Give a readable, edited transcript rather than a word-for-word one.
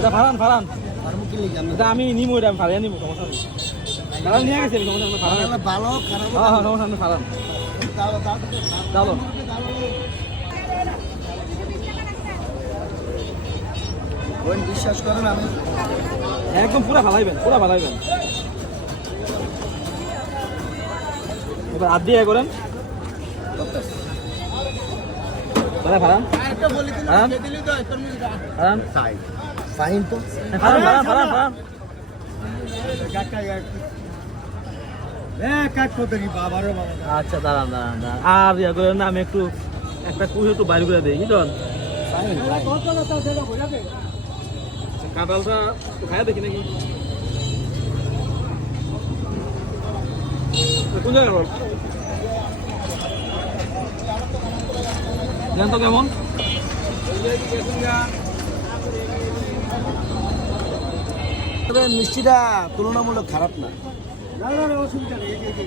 এটা ফারান এটা আমি নিমু, এটা আমি ফারিয়ে নিবো, সমস্যা নেই। ফারান নিয়ে গেছি সমস্যা নেই, ফারান ভালো খারাপ হ্যাঁ হ্যাঁ সমস্যা নেই, ফারান চলো। বিশ্বাস করেন আমি একদম পুরা ভালাইবেন, পুরা ভালাইবেন। এবার হাত দিয়ে করেন ফারান ফারান ফারান ফাইন তো ফারান ফারান ফারান ফারান আচ্ছা দাঁড়ান দাঁড়ান দাঁড়ান, আর ইয়া করেন না, আমি একটু একটা কুশ একটু বাইরে করে দিই, বুঝলেন? কাঁঠালটা একটু খাইয়া দেখি নাকি, কোন জায়গায় রোল জান তো কেমন? মিষ্টিটা তুলনামূলক খারাপ না।